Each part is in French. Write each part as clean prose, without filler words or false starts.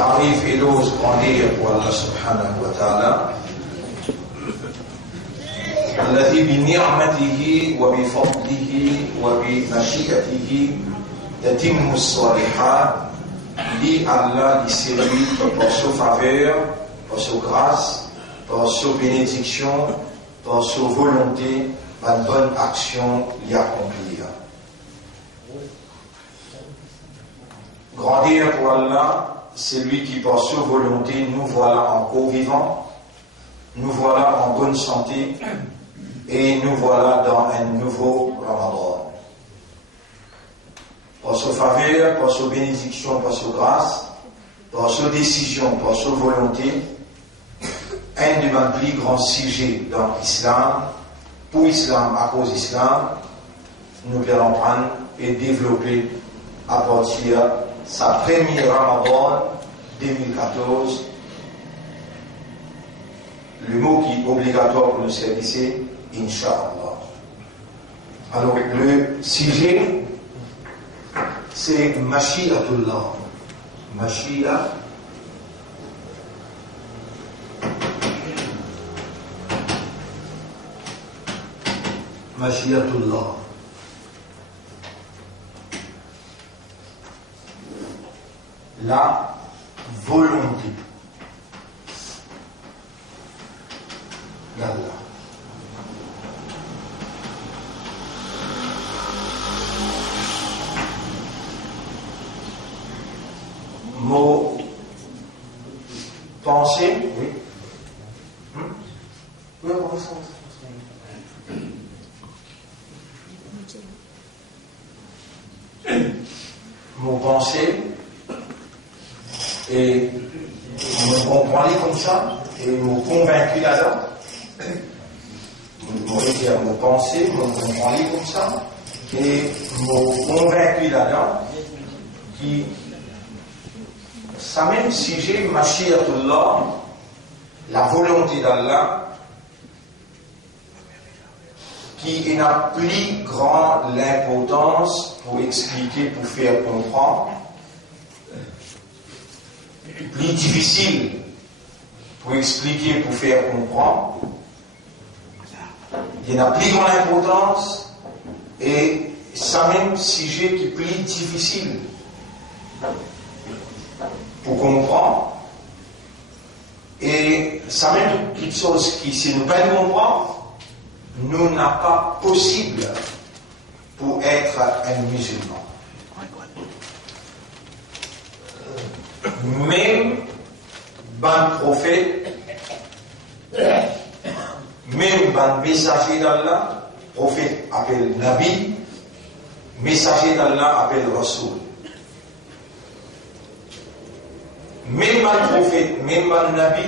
تعريف إلوز grandir pour Allah subhanahu wa ta'ala الذي بنعمته وبفضله وبمشيئته تتم الصالحات li Allah li séduit par sa faveur, par sa grâce, par sa bénédiction, par sa volonté, par une bonne action l'y accomplir. Grandir pour Allah, c'est lui qui par sa volonté nous voilà encore vivants, nous voilà en bonne santé et nous voilà dans un nouveau Ramadan. Par sa faveur, par sa bénédiction, par sa grâce, par sa décision, par sa volonté, un de mes plus grands sujets dans l'islam, pour l'islam, à cause de l'islam, nous allons prendre et développer à partir de sa première Ramadan 2014. Le mot qui est obligatoire pour nous servir, Inch'Allah. Alors, le sujet, c'est Mashi'atullah. Mashi'a. Mashi'atullah. La volonté d'Allah. Mot pensée, oui. Oui, on ressent. Mot pensée, et on comprend les comme ça, et mot convaincu là-dedans. On va dire mot pensée, on comprend les comme ça, et mot convaincu là-dedans, qui ça même sujet, Mashi'atullah, la volonté d'Allah, qui est la plus grande l'importance pour expliquer, pour faire comprendre, plus difficile pour expliquer, pour faire comprendre, il y a la plus grande importance, et ça même sujet qui est plus difficile pour comprendre, et ça même quelque chose qui, si nous ne comprenons, nous n'a pas possible pour être un musulman. Même ban prophète, même ban messager d'Allah, prophète appelle Nabi, messager d'Allah appelle Rasoul. Même un prophète, même un nabi,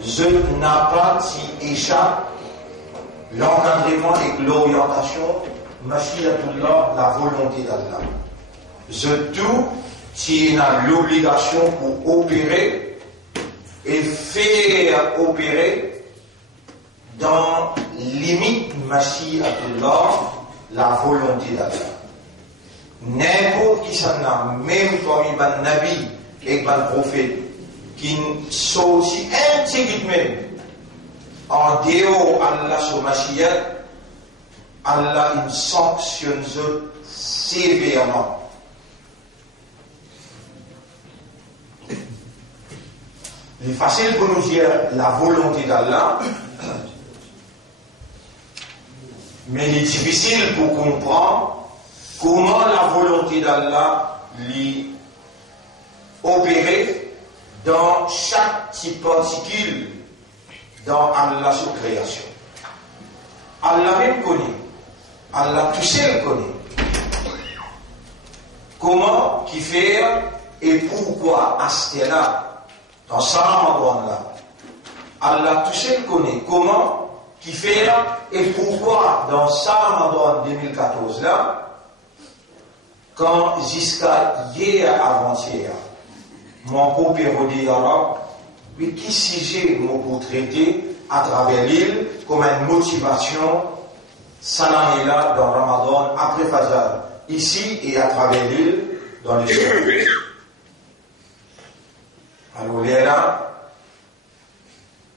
je n'ai pas si échappe l'encadrement et l'orientation, Mashi'atullah, la volonté d'Allah. Je tout qui a l'obligation pour opérer et faire opérer dans limite Mashi'atullah, la volonté d'Allah. N'importe qui s'en a, même parmi les nabis et les prophètes, qui sont aussi intégralement en dehors Allah sur Mashiach, Allah il sanctionne sévèrement. Il est facile pour nous dire la volonté d'Allah, mais il est difficile pour comprendre comment la volonté d'Allah l'y opérer dans chaque petite particule dans Allah sur création. Allah même connaît, Allah tout seul connaît comment qui faire et pourquoi à ce là dans ça Ramadan là. Allah tout seul connaît comment qui faire et pourquoi dans ça Ramadan 2014 là. Quand jusqu'à hier avant-hier, mon coopérant arabe, mais qui sujet m'a traité à travers l'île comme une motivation, ça l'année là dans Ramadan, après Fajr, ici et à travers l'île, dans les soirs. Alors là,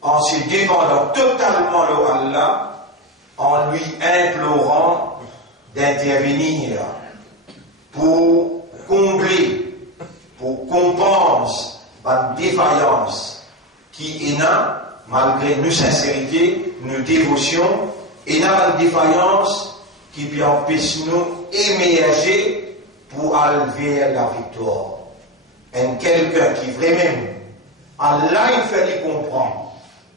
en se dépendant totalement de Allah, en lui implorant d'intervenir pour combler, pour compenser la défaillance qui est là, malgré nos sincérités, nos dévotions, et là une défaillance qui peut empêcher nous émerger pour aller vers la victoire. Et quelqu'un qui vraiment, Allah il fait lui comprendre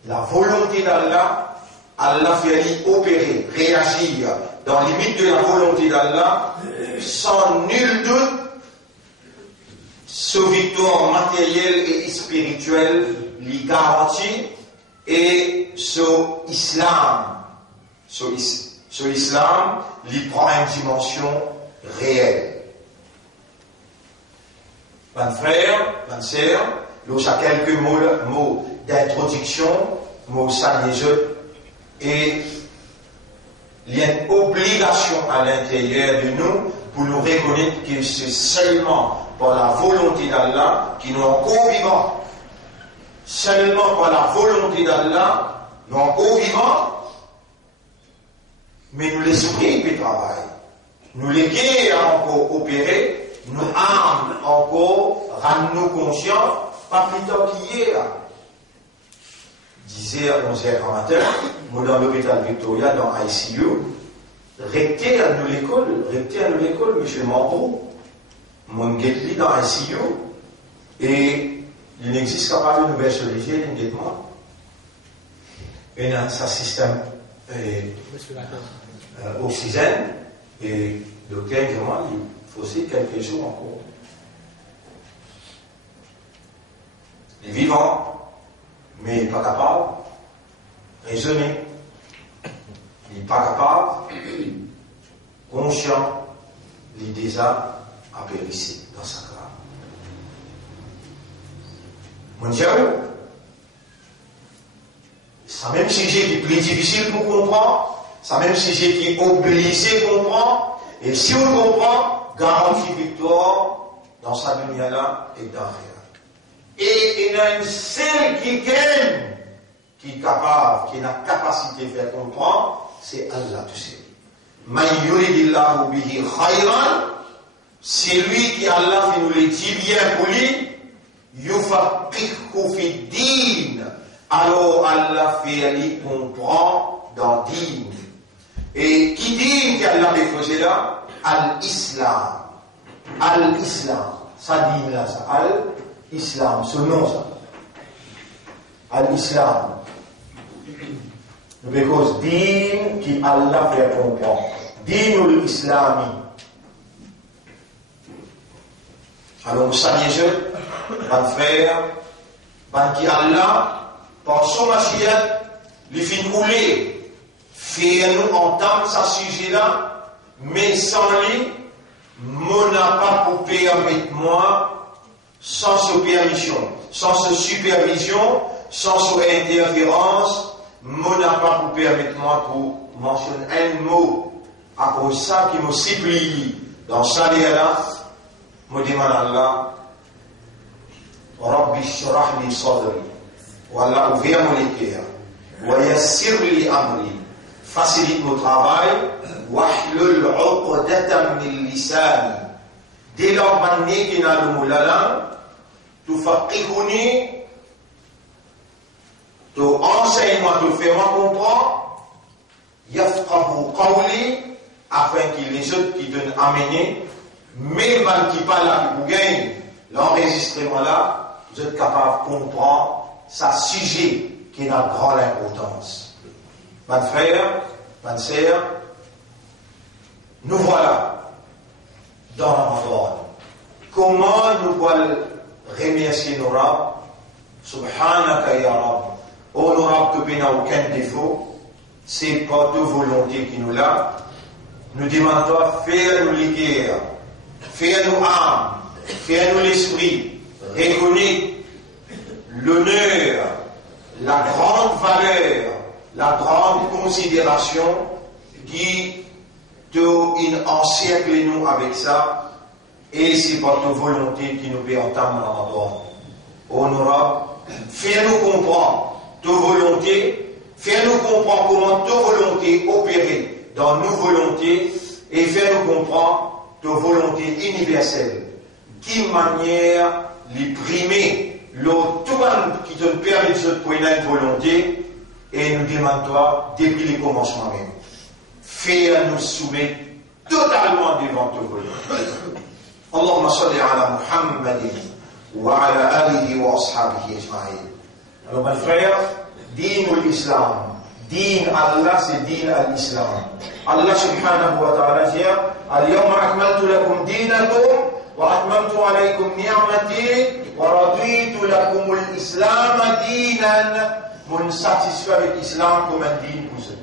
la volonté d'Allah, Allah fait lui opérer, réagir dans les limites de la volonté d'Allah, sans nul doute, ce victoire matérielle et spirituelle lui garantit, et ce islam lui prend une dimension réelle. Mes frères, mes sœurs, lorsqu'il y a quelques mots d'introduction, mots salués, et il y a une obligation à l'intérieur de nous pour nous reconnaître que c'est seulement par la volonté d'Allah qui nous encore vivants. Seulement par la volonté d'Allah, nous encore vivants, mais nous l'esprit qui travaille. Nous les guerres encore opérer, nous âmes encore rendre-nous conscients, pas plus tard qu'hier. 10h, 11h matin, moi dans l'hôpital Victoria, dans ICU, recté à nous l'école, M. Mambrou, mon guette dans ICU, et il n'existe pas de nouvelles solutions immédiatement. Et dans ce système oxygène, et le docteur vraiment, il faut aussi quelques jours encore. Les vivants, mais pas capable de raisonner. Il n'est pas capable, conscient, il est déjà apérissé dans sa grave. Mon Dieu, c'est le même sujet qui est plus difficile pour comprendre, c'est le même sujet qui est obligé de comprendre, et si on comprend, garantie victoire dans sa lumière-là et dans rien. Et il y a une seule qui gagne, qui est capable, qui a la capacité de faire comprendre, c'est Allah tout seul. Man yuridillahu bihi khayran, c'est lui qui Allah fait nous le dit bien pour lui, yufaqihu fi din, alors Allah fait lui comprendre dans din. Et qui dit qu'Allah fait faisait là? Al-Islam. Al-Islam. Ça dit là, ça. Al-Islam, ce nom ça. Al-Islam. Because din qui Allah fait comprendre. Dinul Islami. Alors, vous saviez, mon frère, qui Allah, par son Mashiach, les fit rouler, fait nous entendre ce sujet-là, mais sans lui, mon n'a pas pour permettre moi, sans sa permission, sans sa supervision, sans sa interférence, mon n'a pas pour permettre moi pour mentionner un mot à cause de ça qui me supplie dans ça là, me demande Allah, Rabbi shrah li sadri, voilà, ouvert mon cœur, wa yassir li amri, facilite mon travail, wahlul uqdatan min lisani, dès lors mané qui n'a le mot là, tu faqihuni, tu enseignes-moi, tu fais-moi comprendre, yafqahu qawli, afin qu'il les autres qui donnent amener, même qui parle là, qui vous gagne l'enregistrement là, vous êtes capable de comprendre ce sujet qui a une grande importance. Mes frères, mes sœurs, nous voilà dans Ramadan. Comment nous pouvons remercier nos Rabbs? Subhanaka ya Rabb. Oh, nos Rabbs qui n'a aucun défaut, c'est pas de volonté qui nous l'a. Nous demandons à faire nous l'équerre, faire nous âme, faire nous l'esprit, reconnaître l'honneur, la grande valeur, la grande considération qui encercle nous avec ça, et c'est par ta volonté qui nous peut entendre Ramadan. honorable, fais-nous comprendre ta volonté, fais-nous comprendre comment ta volonté opérer dans nos volontés et fais-nous comprendre ta volonté universelle. Qui manière les primer, l'autre qui te permet de se prendre une volonté et nous demande-toi depuis les commencements même. Fais-nous soumettre totalement devant ta volonté. Allahumma salli ala Muhammadin wa ala alihi wa ashabihi ajma'in. Alors mes frères, din l'islam, din Allah c'est din al-Islam. Allah subhanahu wa ta'ala dit al-yawma akmaltu lakum dinakum wa atmamtu alaykum ni'mati wa raditu lakum al-islam dinan. Mon satisfait avec l'islam comme un din pour eux.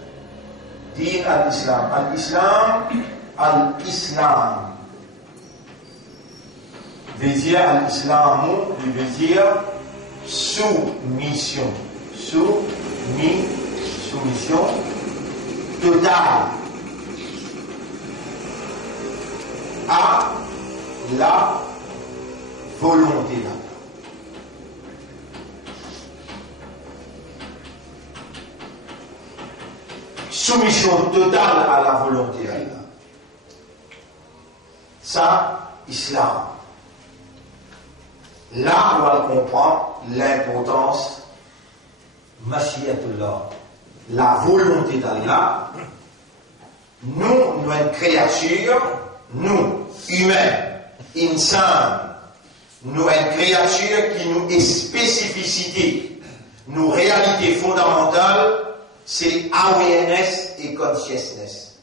Din al-Islam. Al-Islam veut dire al-Islam veut dire soumission. Soumission totale à la volonté d'Allah. Soumission totale à la volonté d'Allah. Ça, Islam. Là, on va comprendre l'importance Mashiatullah, la volonté d'Allah. Nous, une créature, nous, humains, insan, nous, une créature qui nous est spécificité, nos réalités fondamentales, c'est awareness et consciousness.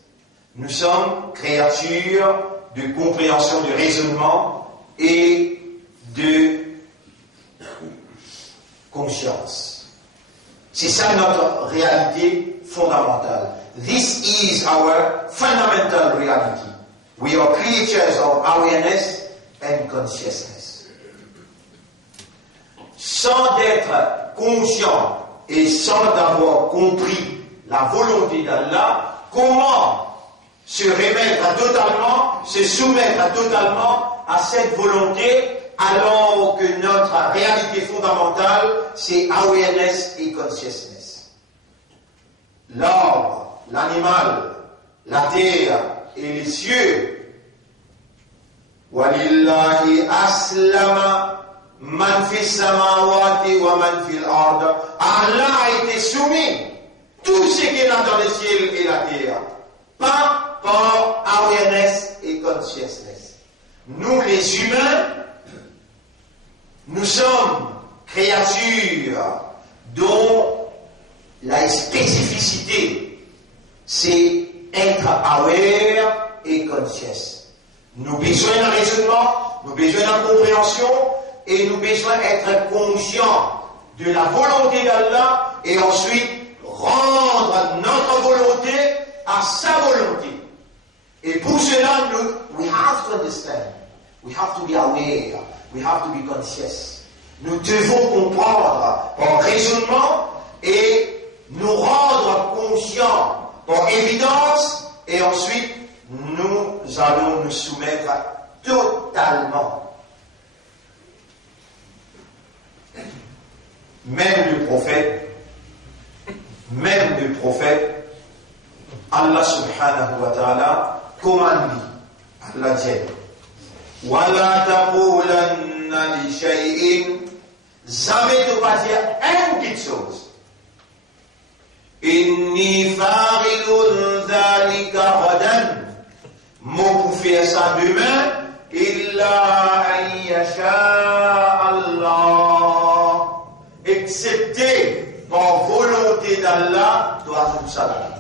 Nous sommes créatures de compréhension, de raisonnement et de conscience. C'est ça notre réalité fondamentale. This is our fundamental reality. We are creatures of awareness and consciousness. Sans être conscient et sans avoir compris la volonté d'Allah, comment se remettre totalement, se soumettre totalement à cette volonté alors que notre réalité fondamentale, c'est awareness et consciousness. L'arbre, l'animal, la terre et les cieux. Walillahi aslama man fi samawati wa man fi al-ard. Allah a été soumis tout ce qui est dans le ciel et la terre. Pas par awareness et consciousness. Nous les humains, nous sommes créatures dont la spécificité, c'est être aware et conscious. Nous avons besoin d'un raisonnement, nous avons besoin d'une compréhension et nous avons besoin d'être conscients de la volonté d'Allah et ensuite rendre notre volonté à sa volonté. Et pour cela, we have to understand, we have to be aware, we have to be conscious. Nous devons comprendre par raisonnement et nous rendre conscients par évidence et ensuite nous allons nous soumettre totalement. Même le prophète, Allah subhanahu wa ta'ala commande, Allah dit, وَلَا تَقُولَنَّ لِشَيْءٍ, jamais ne pas dire une petite chose. إِنِّي فَاعِلٌ ذَلِكَ غَدًا, mon pour faire ça demain, إِلَّا أَن يَشَاءَ اللَّهُ, excepté par volonté d'Allah, doit tout ça là.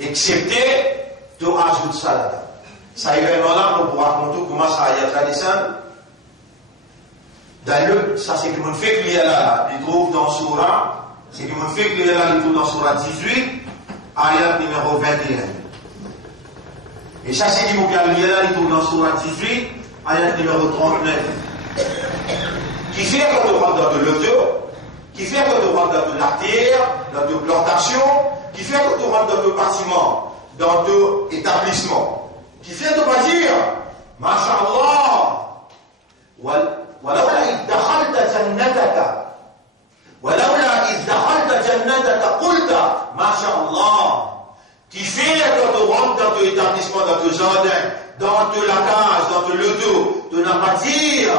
Excepté de ajouter ça là. Ça événement-là, on pourra raconter comment ça a été descendu. D'ailleurs, ça c'est que mon fait qu'il y a là, il trouve dans Surah, c'est que mon fait qu'il y a là, il trouve dans Surah 18, ayat numéro 21. Et ça c'est que mon fait qu'il y a là, il trouve dans Surah 18, ayat numéro 39. Qui fait quand on rentre dans de l'auto, qui fait quand on rentre dans de la terre, dans de plantation, qui fait quand on rentre dans de bâtiments, dans de établissements. qui fait de pas dire, Masha'Allah, ولولا إذ دخلت جنتك ولولا إذ دخلت جنتك قلت ما شاء الله, qui fait quand tu rentres dans ton établissement, dans ton jardin, dans la case, dans le dos, tu n'as pas dire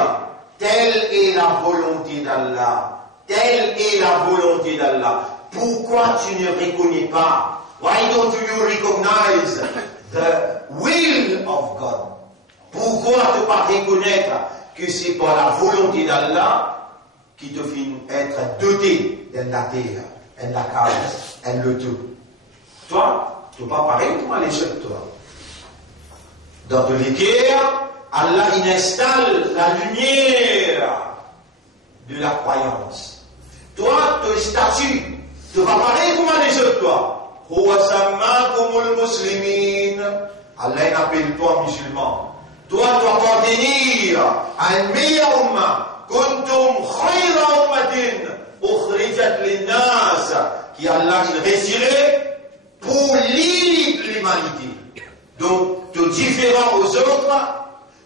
telle est la volonté d'Allah, telle est la volonté d'Allah. Pourquoi tu ne reconnais pas? Why don't you recognize the will of God? Pourquoi ne pas reconnaître que c'est par la volonté d'Allah qui te fait être doté de la terre, de la case, de le tout. Toi, tu n'es pas pareil comme les autres, toi. Dans tous les cas, Allah il installe la lumière de la croyance. Toi, ton statut, tu n'es pas pareil comme les autres, toi. Allah n'appelle toi musulman. Toi, tu dois appartenir à une meilleure umma. Kuntum khayra ummatin ukhrijat linnas, qui Allah il résirait pour l'humanité. Donc, tu es différent aux autres,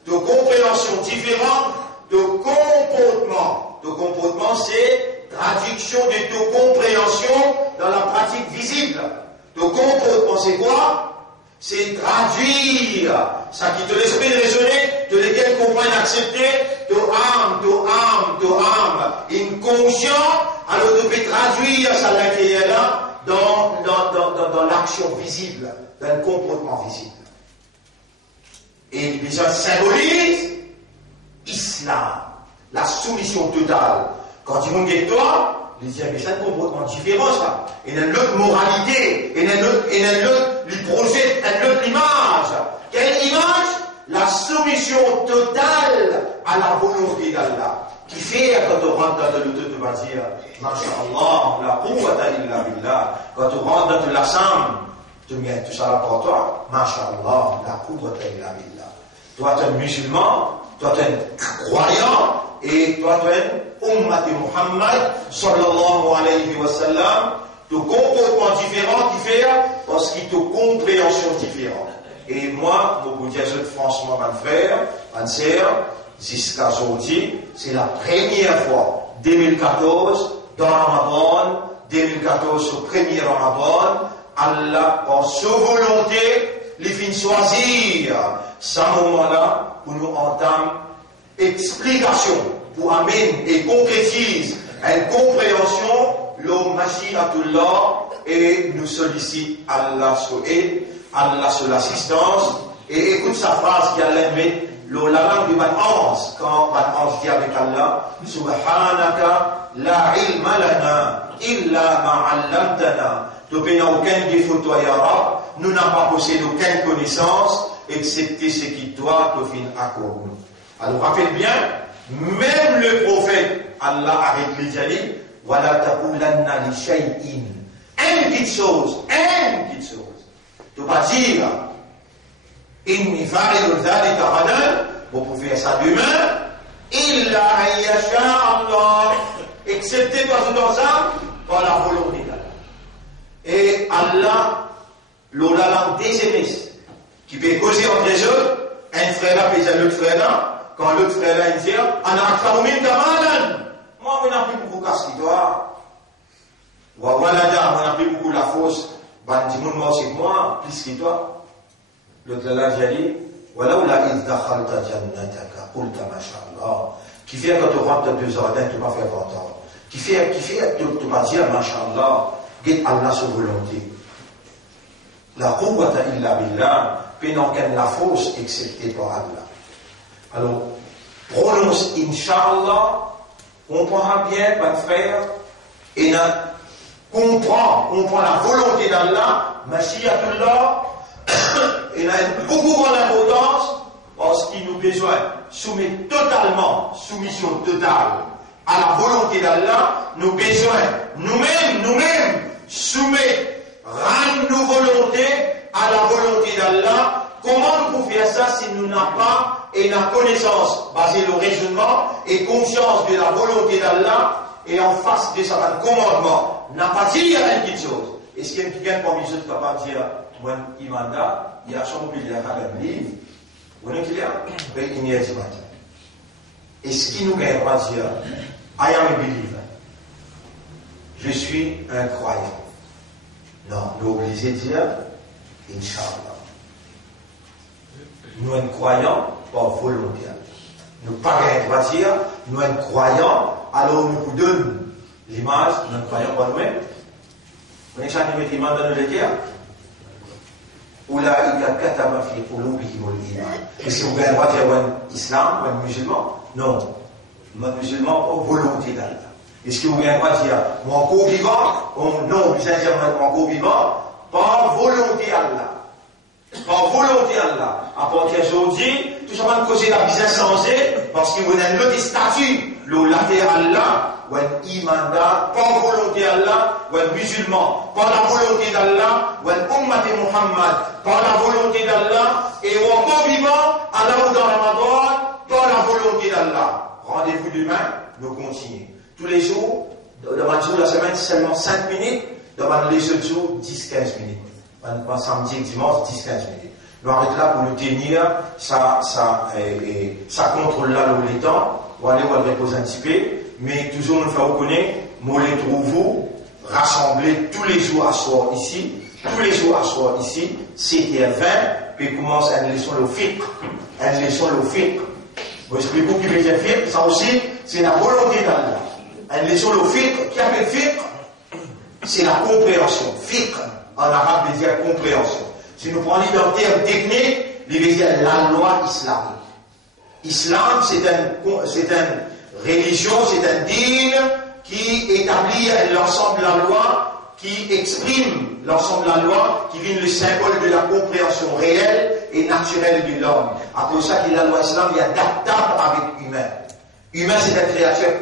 de compréhension différente, de comportement. De comportement, c'est traduction de ta compréhension dans la pratique visible. De comportement, c'est quoi? C'est traduire ça qui te laisse bien raisonner, de lesquels comprennent accepter, de âme, inconscient, alors tu peux traduire ça à l'intérieur dans l'action visible, dans le comportement visible. Et déjà symbolise l'islam, la soumission totale. Quand ils vont dire toi, ils disent, mais c'est un comportement différent, ça. Il y a une autre moralité, il y a une autre projet, une autre image. Quelle image? La soumission totale à la volonté d'Allah. Qui fait, quand on rentre dans le tout, tu vas dire, Masha'Allah, la quwwata illa billah. Quand tu rentres dans la sam, tu mets tout ça là pour toi, Masha'Allah, la quwwata illa billah. Toi, tu es un musulman, toi, tu es un croyant, et toi, tu es un ummat de Muhammad, sallallahu alayhi wa sallam, de comportement différent qui fait, parce qu'il te compréhension différente. Et moi, pour vous dire franchement, mon frère, ma sœur, jusqu'à aujourd'hui, c'est la première fois, 2014, dans Ramadan, 2014, au premier Ramadan, Allah, par sa volonté, les fins choisir, ce moment-là, pour nous entamer explication, pour amener et concrétise une compréhension, l'homme Mashi'atullah, et nous sollicite Allah sur aide, Allah sur l'assistance, et écoute sa phrase qui a l'aimé, la langue du Ban-Ans, quand Ban-Ans dit avec Allah, Subhanaka la ilma lana illa ma'allamtana. Tu n'as aucun défaut, toi, Ya Rab, nous n'avons pas possédé aucune connaissance, excepté ce qui, toi, te fin accorde nous. Alors, rappelle bien, même le prophète, Allah arrête les aller, voilà taqulanna li shay'in. Une petite chose. Tu ne vas pas dire, inni fa'ilu dhalika ghadan, vous pouvez faire ça demain, illa ayyasha Allah, excepté dans ça, par la volonté d'Allah. Et Allah, l'ola langue des émisses, qui peut causer entre les autres, un frère là pèse à l'autre frère là, quand l'autre frère là, il dit, moi, on n'a plus beaucoup casse qui toi. Voilà, on n'a plus beaucoup la fausse. Bandimoun, moi, c'est moi, plus que toi. L'autre là, j'ai dit, voilà où la il dakhalta jannataka, qulta masha'Allah. Qui fait quand tu rentres dans 2 heures, tu vas faire 20 ans. Qui fait, tu vas dire, masha'Allah, guide Allah sur volonté. La quwwata illa billah, puis non qu'elle la fausse, excepté par Allah. Alors, prononce Inch'Allah, comprends bien, mon frère, et comprends la volonté d'Allah, Mashi'atullah, et a beaucoup grande importance, parce qu'il nous besoin soumettre totalement, soumission totale à la volonté d'Allah, nous besoin nous-mêmes, soumettre, rendre nos volontés à la volonté d'Allah. Comment nous pouvons faire ça si nous n'avons pas et la connaissance basée sur le raisonnement et conscience de la volonté d'Allah et en face de sa commandement? N'a pas dit une petite chose. est-ce qu'il y a quelqu'un parmi eux qui est capable de dire, moi, Imanda, il y a son pilier à la livre, vous voyez qu'il y a, il y a Imanda. Est-ce qu'il nous gagne pas de dire, I am a believer, je suis un croyant? Non, nous obligés de dire, Inch'Allah. Nous sommes croyants par volonté. Nous pas gagnons pas dire, nous sommes croyants, alors nous vous donnons l'image, nous sommes croyants par nous-mêmes. Vous avez déjà mis l'image dans le guerre? Oulaïka katama fi qulubihim al-iman. Est-ce que vous gagnez pas dire islam, ou musulman? Non. Nous musulman par volonté d'Allah. Est-ce que vous gagnez pas dire, moi encore vivant? Non, vous allez dire, moi encore vivant, par volonté Allah. Par volonté Allah. À partir d'aujourd'hui, tout simplement causer la vie insensée, parce qu'il y a un autre statut, le latéral là, ou un imanda, par volonté Allah, ou un musulman, par la volonté d'Allah, ou un ummat Muhammad, par la volonté d'Allah, et ou encore vivant, Allah ou dans Ramadan, par la volonté d'Allah. Rendez-vous demain, nous continuons. Tous les jours, dans le jour de la semaine, seulement 5 minutes, dans les autres jours, 10-15 minutes. Samedi et dimanche, 10-15 minutes. Nous arrêtons là pour nous tenir, ça contrôle là le temps, on va aller reposer un petit peu, mais toujours nous faire reconnaître, nous les trouvons rassemblés tous les jours à soir ici, c'était 20, puis commence à une leçon le fiqh. Vous expliquez qui veut dire fiqh, ça aussi, c'est la volonté d'Allah. Une leçon le fiqh, qui appelle fiqh, c'est la compréhension. Fiqh, en arabe, veut dire compréhension. Si nous prenons dans le terme technique, il veut dire la loi islamique. Islam, c'est une religion, c'est un dîne qui établit l'ensemble de la loi, qui exprime l'ensemble de la loi, qui vient le symbole de la compréhension réelle et naturelle de l'homme. À cause de ça, la loi islam est adaptable avec l'humain. Humain, c'est une créature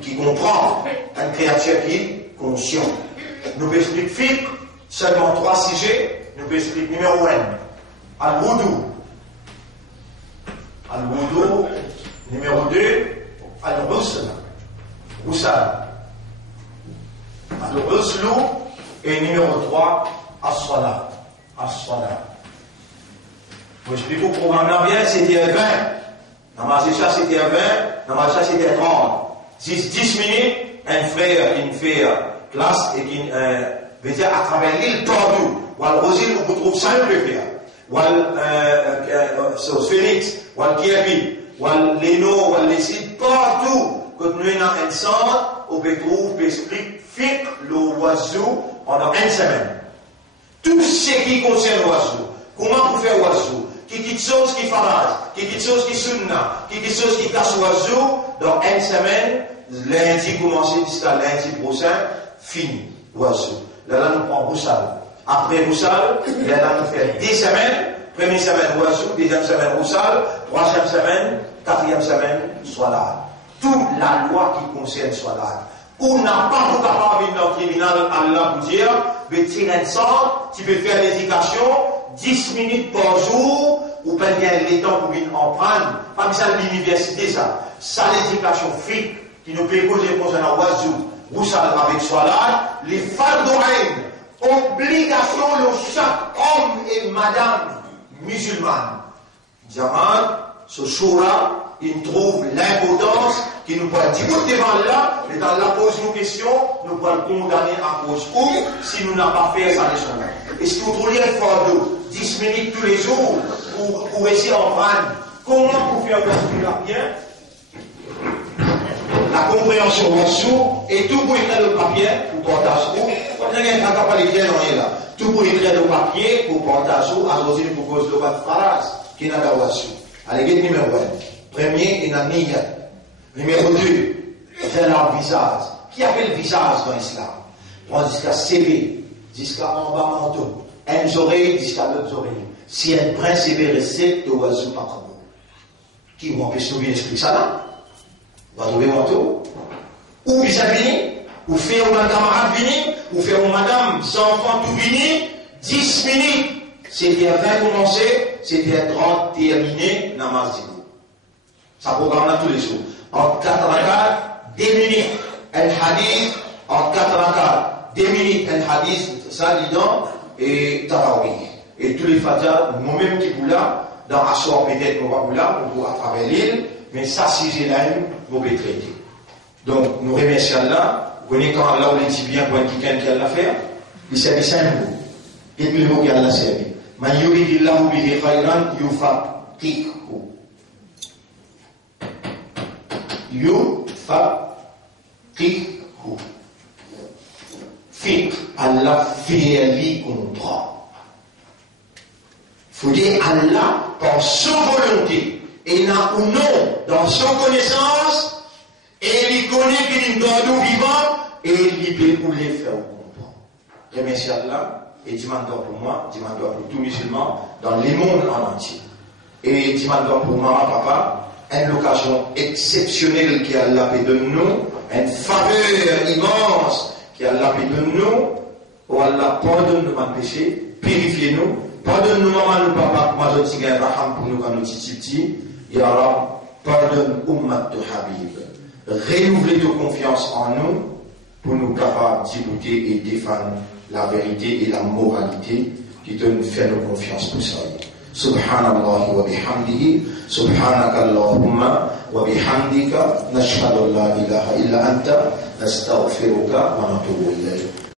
qui comprend, une créature qui est consciente. Nous expliquons fiqh, seulement 3 sujets. Nous expliquons numéro 1, al-wudu. Al-wudu. Numéro 2, al-ghusl. Al-ghusl. Et numéro 3, as-salat. Vous expliquez pour programme bien, c'était 20. Namazé ça, c'était 20. Namazé ça, c'était 30. 10 minutes, un frère qui fait classe et qui veut dire à travers l'île tordue. Ou al-Rosil, on trouve ça, il peut faire. Ou al-Phoenix, ou al-Kiabi, ou al-Leno, ou al-Lessid, partout. Quand nous sommes dans un centre, on peut trouver l'esprit fiqh, le oiseau, pendant 1 semaine. Tout ce qui concerne l'oiseau. Comment pour faire l'oiseau? Qui chose qui farage, qui chose qui sunna, qui chose qui casse l'oiseau, dans 1 semaine, lundi commencer jusqu'à lundi prochain, fini, l'oiseau. Là, nous prenons Roussal. Après Roussal, là, nous faisons 10 semaines. Première semaine, oiseau. Deuxième semaine, Roussal. Troisième semaine, quatrième semaine, Salat. Toute la loi qui concerne Salat. On n'a pas tout capable dans le tribunal, Allah pour dire, mais tu tu peux faire l'éducation, 10 minutes par jour, ou pas bien les temps pour en prendre. Pas ça l'université, ça. Ça, l'éducation fiqh, qui nous peut poser concernant oiseau. Roussal avec Salat, les fardoïnes, obligation de chaque homme et madame musulmane. Diamant, ce jour-là, il trouve l'importance qui nous pourra dire devant là, et dans la pose nos questions, nous pourrons le condamner à cause où, si nous n'avons pas fait sa leçon-là. Est-ce que vous trouvez un fardeau, 10 minutes tous les jours, pour essayer d'en prendre? Comment pour faire la bien? La compréhension en dessous, et tout pour écrire le papier, pour porter à sous. Quand il y a un pas l'écrire, on est là. Tout pour écrire le papier, pour porter à sous, à cause pour cause de votre phrase, qui n'a pas reçu. Allez, numéro 1. Premier, il n'a ni Numéro 2, c'est leur visage. Qui appelle visage dans l'islam? Prends jusqu'à CV, jusqu'à en bas manteau, une oreille jusqu'à l'autre oreille. Si un prince est resté, de oiseau pas comme vous. Qui m'en peut sauver l'esprit ça là? On va trouver manteau. Ou bisa vini, ou faire un camarade vini, ou faire une madame, sans enfant tout vini, 10 minutes. C'était à 20 commencé, c'était à 30 terminé, namaz. Ça programme là tous les jours. En 4 rakats, 2 minutes. Un hadith, en 4 rakats, 2 minutes un hadith, ça dedans, et tarawih. Et tous les fatas, nous-mêmes qui sont là, dans Assoir peut-être, nous sommes là, pour à travers l'île, mais ça, si j'ai là, nous pouvons traiter. Donc, nous remercions Allah. Vous connaissez quand Allah, on dit bien pour quelqu'un qui a l'affaire, il servait 5 mots. Et puis le mot qui a la servi. Man yuridillahu bihi khayran yufaqihu. Yufaqihu. Fiqh, Allah fait lui comprendre. Il faut dire Allah, par son volonté, et non ou non, dans son connaissance, et il connaît qu'il doit nous vivant, et il peut nous les faire comprendre. Remercie Allah, et dis-moi pour moi, dis-moi pour tous les musulmans, dans les mondes en entier. Et dis-moi pour moi, papa, une location exceptionnelle qui Allah fait de nous, une faveur immense qui Allah fait de nous, où Allah pardonne nos péchés, purifiez-nous, pardonne-nous, maman, nous, papa, moi, je dis, raham pour nous, quand nous, titi, ya Rab, pardonne, ummat de Habib. Renouvelez ta confiance en nous, pour nous capables d'écouter et défendre la vérité et la moralité qui te fait nos confiance pour ça. Subhanallah wa bihamdihi, subhanaka Allahumma wa bihamdika, nashhadu an la ilaha illa anta, nastaghfiruka wa natubu ilayk.